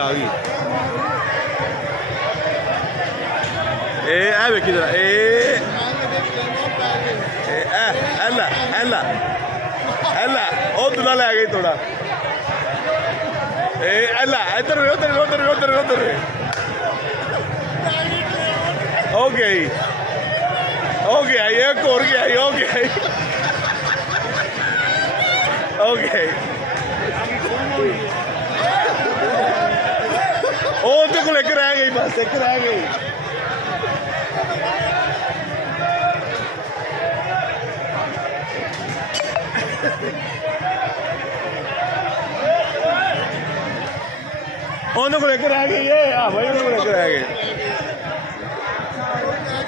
ਆ ਗਈ ਇਹ ਵੇਖੀ ਜਰਾ ਇਹ ਐਲਾ ਐਲਾ ਐਲਾ ਉਹ ਦੁਲਾ ਲੈ ਗਈ ਥੋੜਾ ਇਹ ਐਲਾ ਇੱਧਰ ਉਧਰ ਉਧਰ ਉਧਰ ਉਧਰ ਹੋ ਗਈ ਇੱਕ ਹੋਰ ਗਿਆ ਹੋ ਗਿਆ ਉਹ ਉਹਦੇ ਕੋਲ ਇੱਕ ਰਹਿ ਗਈ ਬਸ ਇੱਕ ਰਹਿ ਗਈ ਉਹਦੇ ਕੋਲ ਇੱਕ ਰਹਿ ਗਈ ਆ ਭਾਈ ਉਹਦੇ ਕੋਲ ਇੱਕ ਰਹਿ ਗਈ